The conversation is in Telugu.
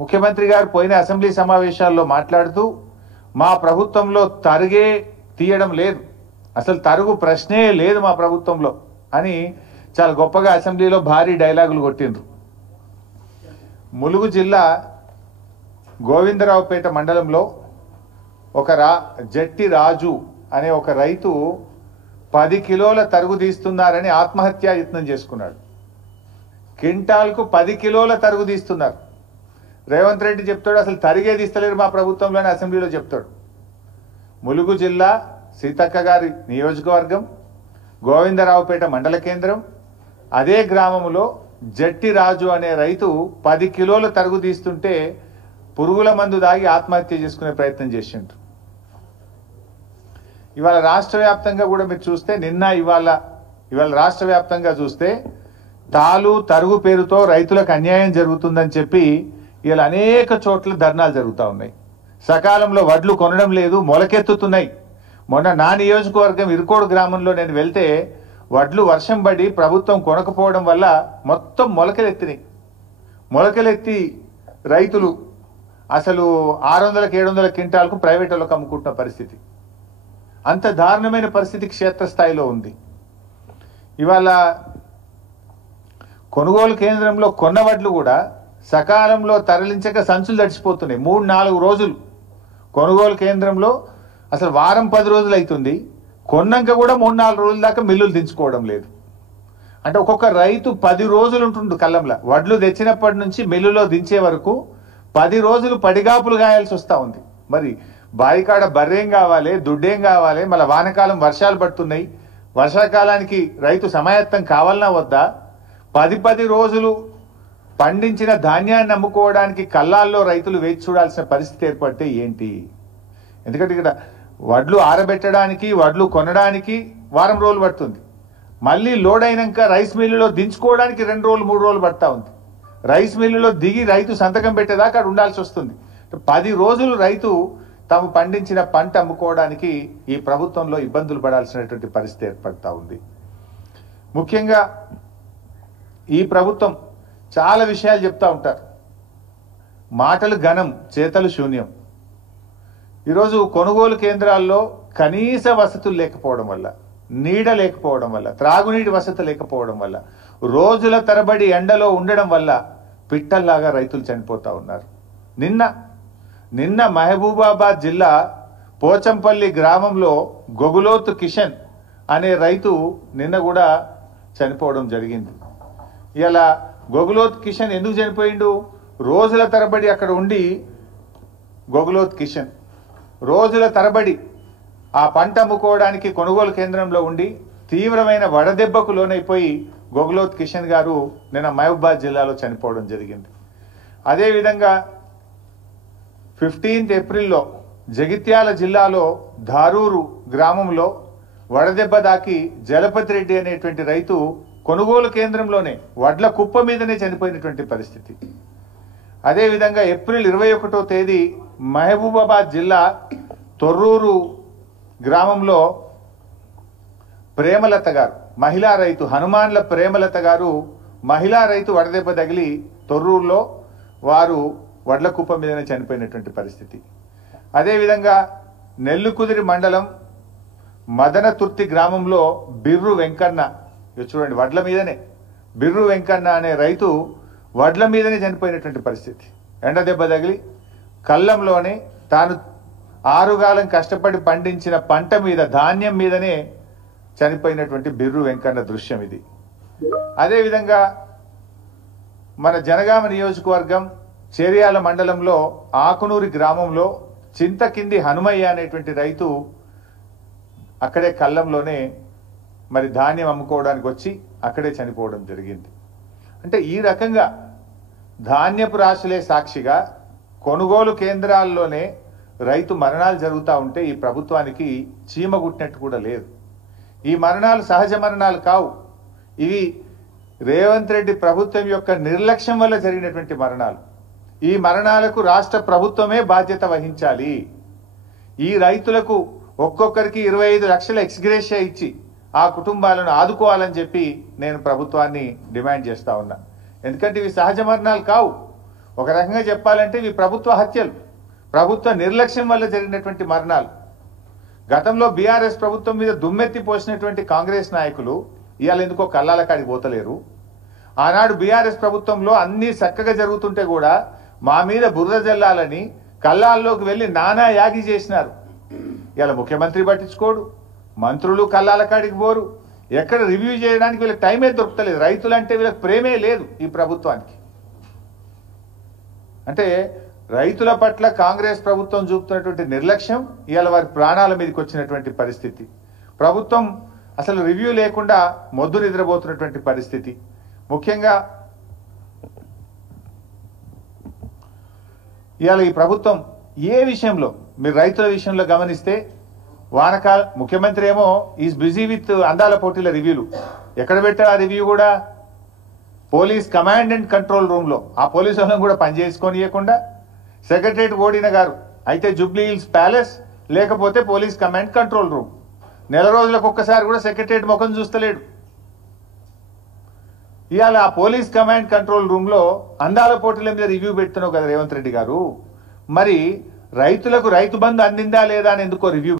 ముఖ్యమంత్రి గారు పోయిన అసెంబ్లీ సమావేశాల్లో మాట్లాడుతూ మా ప్రభుత్వంలో తరుగే తీయడం లేదు, అసలు తరుగు ప్రశ్నే లేదు మా ప్రభుత్వంలో అని చాలా గొప్పగా అసెంబ్లీలో భారీ డైలాగులు కొట్టిండ్రు. ములుగు జిల్లా గోవిందరావుపేట మండలంలో ఒక జట్టి రాజు అనే ఒక రైతు 10 కిలోల తరుగు తీస్తున్నారని ఆత్మహత్యా యత్నం చేసుకున్నాడు. క్వింటాల్కు 10 కిలోల తరుగు తీస్తున్నారు. రేవంత్ రెడ్డి చెప్తాడు అసలు తరిగే తీస్తలేరు మా ప్రభుత్వంలోనే అసెంబ్లీలో చెప్తాడు. ములుగు జిల్లా సీతక్క గారి నియోజకవర్గం గోవిందరావుపేట మండల కేంద్రం, అదే గ్రామంలో జట్టి రాజు అనే రైతు 10 కిలోల తరుగు తీస్తుంటే పురుగుల మందు దాగి ఆత్మహత్య చేసుకునే ప్రయత్నం చేసిండ్రు. ఇవాళ రాష్ట్ర వ్యాప్తంగా కూడా మీరు చూస్తే ఇవాళ రాష్ట్ర వ్యాప్తంగా చూస్తే తాలు తరుగు పేరుతో రైతులకు అన్యాయం జరుగుతుందని చెప్పి ఇలా అనేక చోట్ల ధర్నాలు జరుగుతూ ఉన్నాయి. సకాలంలో వడ్లు కొనడం లేదు, మొలకెత్తుతున్నాయి. మొన్న నా నియోజకవర్గం ఇరుకోడు గ్రామంలో నేను వెళ్తే వడ్లు వర్షం పడి ప్రభుత్వం కొనకపోవడం వల్ల మొత్తం మొలకలెత్తినాయి. మొలకలెత్తి రైతులు అసలు 600-700 క్వింటాలకు ప్రైవేట్ వాళ్ళకు అమ్ముకుంటున్న పరిస్థితి. అంత దారుణమైన పరిస్థితి క్షేత్రస్థాయిలో ఉంది. ఇవాళ కొనుగోలు కేంద్రంలో కొన్న వడ్లు కూడా సకాలంలో తరలించక సంచులు తడిచిపోతున్నాయి. 3-4 రోజులు కొనుగోలు కేంద్రంలో అసలు వారం 10 రోజులు అవుతుంది, కొన్నాక కూడా 3-4 రోజుల దాకా మిల్లులు దించుకోవడం లేదు. అంటే ఒక్కొక్క రైతు 10 రోజులు ఉంటుండు కళ్ళంలో. వడ్లు తెచ్చినప్పటి నుంచి మిల్లులో దించే వరకు 10 రోజులు పడిగాపులు గాయాల్సి వస్తూ ఉంది. మరి బాయికాడ బర్రేం కావాలి, దుడ్డేం కావాలి, మళ్ళీ వానకాలం వర్షాలు పడుతున్నాయి, వర్షాకాలానికి రైతు సమాయత్తం కావాలన్నా వద్దా? 10 రోజులు పండించిన ధాన్యాన్ని అమ్ముకోవడానికి కళ్ళాల్లో రైతులు వేచి చూడాల్సిన పరిస్థితి ఏర్పడితే ఏంటి? ఎందుకంటే ఇక్కడ వడ్లు ఆరబెట్టడానికి, వడ్లు కొనడానికి వారం రోజులు పడుతుంది. మళ్ళీ లోడ్ అయినాక రైస్ మిల్లులో దించుకోవడానికి 2 రోజులు 3 రోజులు పడతా ఉంది. రైస్ మిల్లులో దిగి రైతు సంతకం పెట్టేదాకా అక్కడ ఉండాల్సి వస్తుంది. 10 రోజులు రైతు తాము పండించిన పంట అమ్ముకోవడానికి ఈ ప్రభుత్వంలో ఇబ్బందులు పడాల్సినటువంటి పరిస్థితి ఏర్పడతా ఉంది. ముఖ్యంగా ఈ ప్రభుత్వం చాలా విషయాలు చెప్తా ఉంటారు. మాటలు ఘనం, చేతలు శూన్యం. ఈరోజు కొనుగోలు కేంద్రాల్లో కనీస వసతులు లేకపోవడం వల్ల, నీడ లేకపోవడం వల్ల, త్రాగునీటి వసతి లేకపోవడం వల్ల, రోజుల తరబడి ఎండలో ఉండడం వల్ల పిట్టల్లాగా రైతులు చనిపోతా ఉన్నారు. నిన్న మహబూబాబాద్ జిల్లా పోచంపల్లి గ్రామంలో గొగులోతు కిషన్ అనే రైతు నిన్న కూడా చనిపోవడం జరిగింది. ఇలా గొగులోత్ కిషన్ ఎందుకు చనిపోయిండు? రోజుల తరబడి అక్కడ ఉండి గొగులోత్ కిషన్ రోజుల తరబడి ఆ పంట అమ్ముకోవడానికి కొనుగోలు కేంద్రంలో ఉండి తీవ్రమైన వడదెబ్బకు లోనైపోయి గొగులోత్ కిషన్ గారు నిన్న మహబూబాబాద్ జిల్లాలో చనిపోవడం జరిగింది. అదేవిధంగా 15th ఏప్రిల్లో జగిత్యాల జిల్లాలో ధారూరు గ్రామంలో వడదెబ్బ దాకి జలపతి రెడ్డి అనేటువంటి రైతు కొనుగోలు కేంద్రంలోనే వడ్ల కుప్ప మీదనే చనిపోయినటువంటి పరిస్థితి. అదేవిధంగా ఏప్రిల్ 21వ తేదీ మహబూబాబాద్ జిల్లా తొర్రూరు గ్రామంలో ప్రేమలత గారు, మహిళా రైతు, హనుమాన్ల ప్రేమలత గారు మహిళా రైతు వడదెబ్బ తగిలి తొర్రూరులో వారు వడ్ల కుప్ప మీదనే చనిపోయినటువంటి పరిస్థితి. అదేవిధంగా నెల్లుకుదిరి మండలం మదనతుర్తి గ్రామంలో బిర్రు వెంకన్న, చూడండి వడ్ల మీదనే బిర్రు వెంకన్న అనే రైతు వడ్ల మీదనే చనిపోయినటువంటి పరిస్థితి. ఎండ దెబ్బ తగిలి కళ్ళంలోనే తాను ఆరుగాలం కష్టపడి పండించిన పంట మీద, ధాన్యం మీదనే చనిపోయినటువంటి బిర్రు వెంకన్న దృశ్యం ఇది. అదేవిధంగా మన జనగామ నియోజకవర్గం చేర్యాల మండలంలో ఆకునూరి గ్రామంలో చింతకింది హనుమయ్య అనేటువంటి రైతు అక్కడే కళ్ళంలోనే మరి ధాన్యం అమ్ముకోవడానికి వచ్చి అక్కడే చనిపోవడం జరిగింది. అంటే ఈ రకంగా ధాన్యపు రాశులే సాక్షిగా కొనుగోలు కేంద్రాల్లోనే రైతు మరణాలు జరుగుతూ ఉంటే ఈ ప్రభుత్వానికి చీమ గుట్టినట్టు కూడా లేదు. ఈ మరణాలు సహజ మరణాలు కావు, ఇవి రేవంత్ రెడ్డి ప్రభుత్వం యొక్క నిర్లక్ష్యం వల్ల జరిగినటువంటి మరణాలు. ఈ మరణాలకు రాష్ట్ర ప్రభుత్వమే బాధ్యత వహించాలి. ఈ రైతులకు ఒక్కొక్కరికి 25 లక్షల ఎక్స్గ్రేషియా ఇచ్చి ఆ కుటుంబాలను ఆదుకోవాలని చెప్పి నేను ప్రభుత్వాన్ని డిమాండ్ చేస్తా ఉన్నా. ఎందుకంటే ఇవి సహజ మరణాలు కావు. ఒక రకంగా చెప్పాలంటే ఇవి ప్రభుత్వ హత్యలు, ప్రభుత్వ నిర్లక్ష్యం వల్ల జరిగినటువంటి మరణాలు. గతంలో బీఆర్ఎస్ ప్రభుత్వం మీద దుమ్మెత్తి పోసినటువంటి కాంగ్రెస్ నాయకులు ఇవాళ ఎందుకో కల్లాల కాడికి పోతలేరు. ఆనాడు బీఆర్ఎస్ ప్రభుత్వంలో అన్ని చక్కగా జరుగుతుంటే కూడా మా మీద బురద జల్లాలని కల్లాల్లోకి వెళ్ళి నానా యాగి చేసినారు. ఇవాళ ముఖ్యమంత్రి పట్టించుకోడు, మంత్రులు కల్లాల కాడికి పోరు, ఎక్కడ రివ్యూ చేయడానికి వీళ్ళకి టైమే దొరుకుతలేదు. రైతులంటే వీళ్ళకి ప్రేమే లేదు ఈ ప్రభుత్వానికి. అంటే రైతుల పట్ల కాంగ్రెస్ ప్రభుత్వం చూపుతున్నటువంటి నిర్లక్ష్యం ఇవాళ వారి ప్రాణాల మీదకి వచ్చినటువంటి పరిస్థితి. ప్రభుత్వం అసలు రివ్యూ లేకుండా మొద్దు నిద్రపోతున్నటువంటి పరిస్థితి. ముఖ్యంగా ఇవాళ ఈ ప్రభుత్వం ఏ విషయంలో మీరు రైతుల విషయంలో గమనిస్తే ముఖ్యమంత్రి ఏమో ఈజ్ బిజీ విత్ అందాల పోటీల రివ్యూలు. ఎక్కడ పెట్టారు ఆ రివ్యూ కూడా? పోలీస్ కమాండ్ అండ్ కంట్రోల్ రూమ్లో. ఆ పోలీసు వాళ్ళని కూడా పనిచేసుకొనియకుండా సెక్రటరేట్ ఓడిన గారు అయితే జూబ్లీ హిల్స్ ప్యాలెస్, లేకపోతే పోలీస్ కమాండ్ కంట్రోల్ రూమ్. నెల రోజులకు ఒక్కసారి కూడా సెక్రటరేట్ ముఖం చూస్తలేడు. ఇవాళ ఆ పోలీస్ కమాండ్ కంట్రోల్ రూమ్లో అందాల పోటీల మీద రివ్యూ పెడుతున్నావు కదా రేవంత్ రెడ్డి గారు. మరి రైతులకు రైతు బంధు అందిందా లేదా అని ఎందుకో రివ్యూ